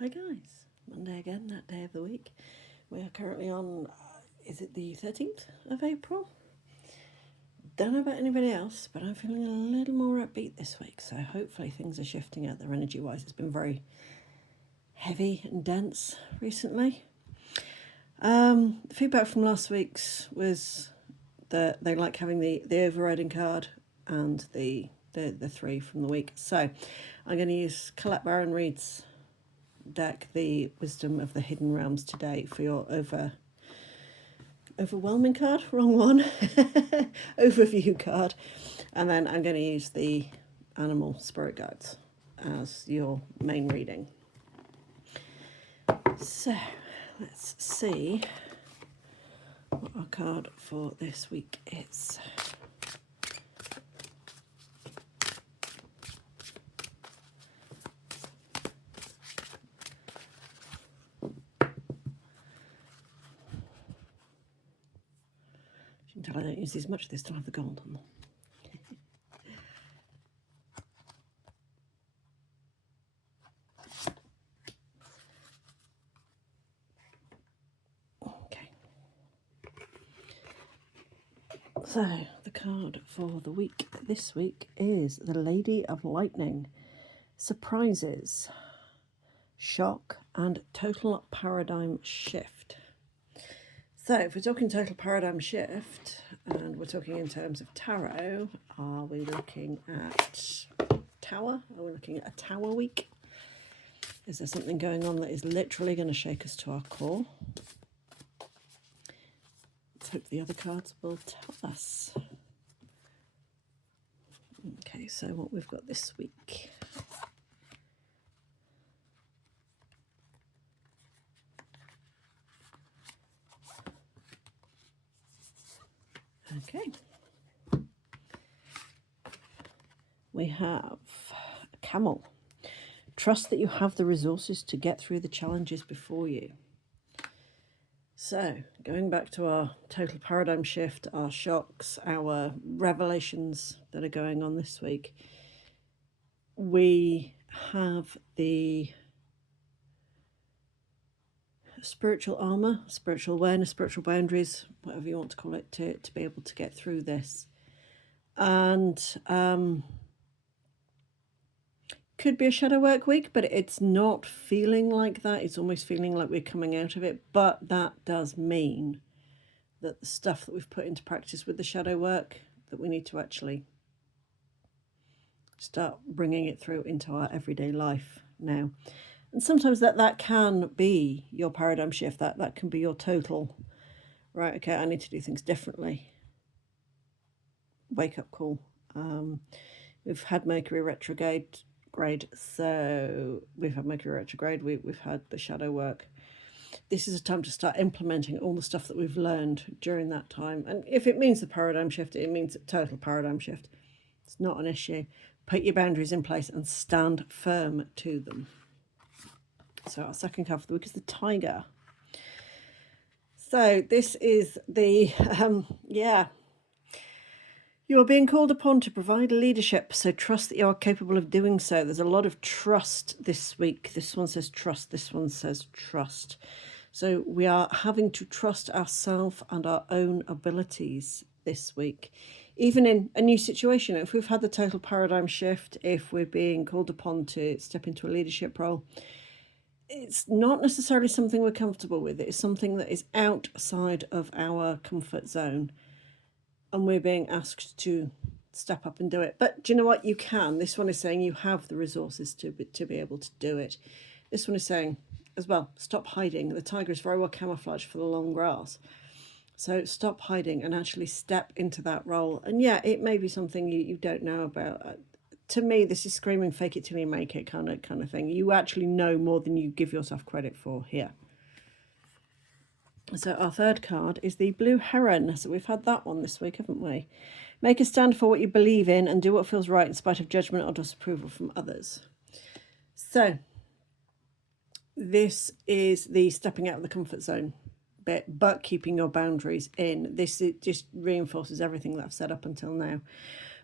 Hi guys, Monday again, that day of the week. We are currently on, is it the 13th of April? Don't know about anybody else, but I'm feeling a little more upbeat this week, so hopefully things are shifting out there energy wise. It's been very heavy and dense recently. The feedback from last week's was that they like having the overriding card and the three from the week. So I'm going to use Collette Baron-Reid's deck, the Wisdom of the Hidden Realms, today for your overwhelming card, wrong one, overview card, and then I'm going to use the Animal Spirit Guides as your main reading. So let's see what our card for this week is. You can tell I don't use these much, they still have the gold on them. Okay. So the card for the week this week is the Lady of Lightning. Surprises, shock, and total paradigm shift. So if we're talking total paradigm shift, and we're talking in terms of tarot, are we looking at tower? Are we looking at a tower week? Is there something going on that is literally going to shake us to our core? Let's hope the other cards will tell us. Okay, so what we've got this week. Okay. We have a camel. Trust that you have the resources to get through the challenges before you. So, going back to our total paradigm shift, our shocks, our revelations that are going on this week, we have the spiritual armor, spiritual awareness, spiritual boundaries, whatever you want to call it, to be able to get through this. And could be a shadow work week, but it's not feeling like that. It's almost feeling like we're coming out of it. But that does mean that the stuff that we've put into practice with the shadow work, that we need to actually start bringing it through into our everyday life now. And sometimes that can be your paradigm shift. That can be your total, right, okay, I need to do things differently. Wake up call. We've had Mercury retrograde, so we've had Mercury retrograde, we've had the shadow work. This is a time to start implementing all the stuff that we've learned during that time. And if it means the paradigm shift, it means a total paradigm shift. It's not an issue. Put your boundaries in place and stand firm to them. So our second card for the week is the Tiger. So this is the, you are being called upon to provide leadership, so trust that you are capable of doing so. There's a lot of trust this week. This one says trust, this one says trust. So we are having to trust ourselves and our own abilities this week. Even in a new situation, if we've had the total paradigm shift, if we're being called upon to step into a leadership role, it's not necessarily something we're comfortable with. It's something that is outside of our comfort zone. And we're being asked to step up and do it. But do you know what? You can. This one is saying you have the resources to be able to do it. This one is saying, as well, stop hiding. The tiger is very well camouflaged for the long grass. So stop hiding and actually step into that role. And yeah, it may be something you don't know about. To me, this is screaming fake it till you make it kind of thing. You actually know more than you give yourself credit for here. So our third card is the Blue Heron. So we've had that one this week, haven't we? Make a stand for what you believe in and do what feels right in spite of judgment or disapproval from others. So this is the stepping out of the comfort zone bit, but keeping your boundaries in. It just reinforces everything that I've said up until now.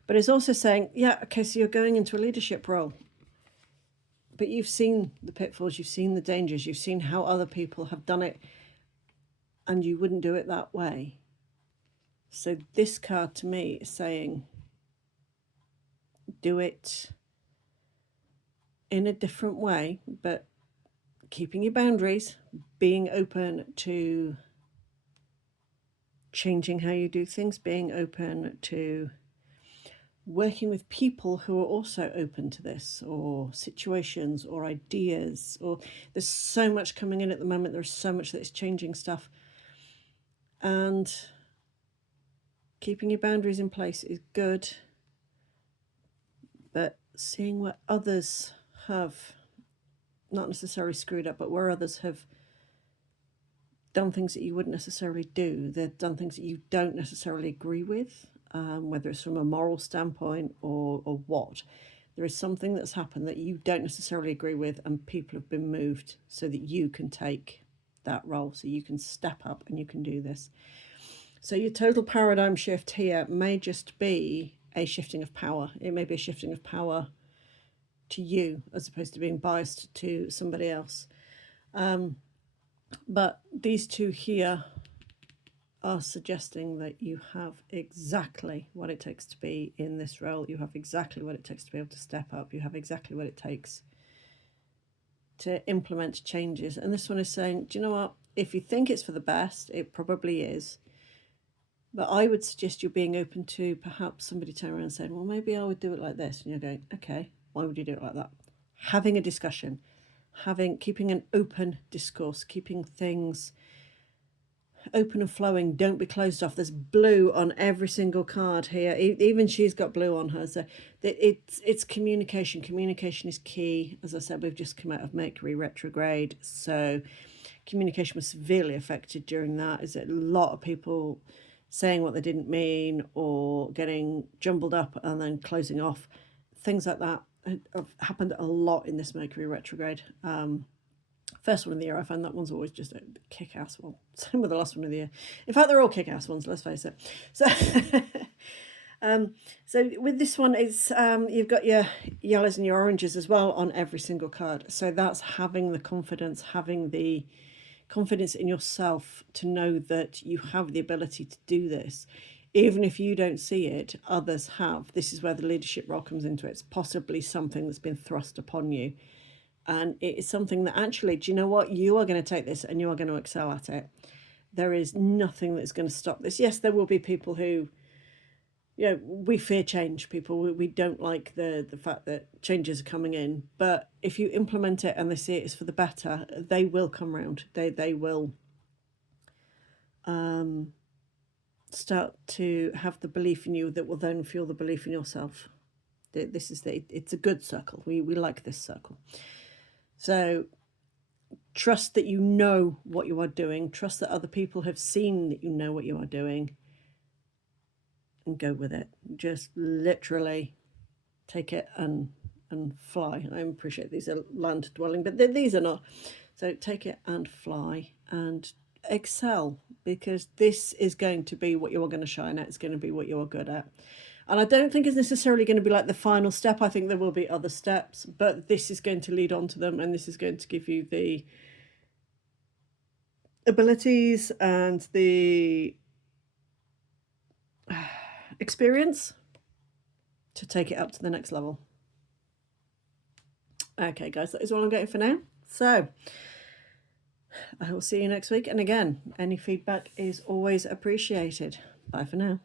But it's also saying, yeah, okay, so you're going into a leadership role. But you've seen the pitfalls, you've seen the dangers, you've seen how other people have done it, and you wouldn't do it that way. So this card to me is saying, do it in a different way, but keeping your boundaries, being open to changing how you do things, being open to working with people who are also open to this, or situations or ideas, or there's so much coming in at the moment, there's so much that's changing stuff, and keeping your boundaries in place is good, but seeing where others have not necessarily screwed up, but where others have done things that you wouldn't necessarily do, they've done things that you don't necessarily agree with, whether it's from a moral standpoint or what. There is something that's happened that you don't necessarily agree with, and people have been moved so that you can take that role, so you can step up and you can do this. So your total paradigm shift here may just be a shifting of power. It may be a shifting of power to you as opposed to being biased to somebody else. But these two here are suggesting that you have exactly what it takes to be in this role. You have exactly what it takes to be able to step up. You have exactly what it takes to implement changes. And this one is saying, do you know what? If you think it's for the best, it probably is. But I would suggest you're being open to perhaps somebody turning around and saying, well, maybe I would do it like this. And you're going, okay, why would you do it like that? Having a discussion, keeping an open discourse, keeping things open and flowing. Don't be closed off. There's blue on every single card here. Even she's got blue on her. So it's communication. Communication is key. As I said, we've just come out of Mercury retrograde. So communication was severely affected during that. Is that a lot of people saying what they didn't mean, or getting jumbled up and then closing off. Things like that have happened a lot in this Mercury retrograde. First one of the year, I find that one's always just a kick-ass one. Same with the last one of the year. In fact, they're all kick-ass ones, let's face it. So, so with this one, it's you've got your yellows and your oranges as well on every single card. So that's having the confidence in yourself to know that you have the ability to do this. Even if you don't see it, others have. This is where the leadership role comes into it. It's possibly something that's been thrust upon you. And it is something that actually, do you know what? You are going to take this and you are going to excel at it. There is nothing that's going to stop this. Yes, there will be people who, we fear change. People, we don't like the fact that changes are coming in. But if you implement it and they see it is for the better, they will come round. They will start to have the belief in you that will then fuel the belief in yourself. It's a good circle. We like this circle. So trust that you know what you are doing. Trust that other people have seen that you know what you are doing. And go with it. Just literally take it and fly. I appreciate these are land dwelling, but these are not. So take it and fly and excel, because this is going to be what you are going to shine at. It's going to be what you are good at. And I don't think it's necessarily going to be like the final step. I think there will be other steps, but this is going to lead on to them, and this is going to give you the abilities and the experience to take it up to the next level. Okay, guys, that is all I'm getting for now. So I will see you next week. And again, any feedback is always appreciated. Bye for now.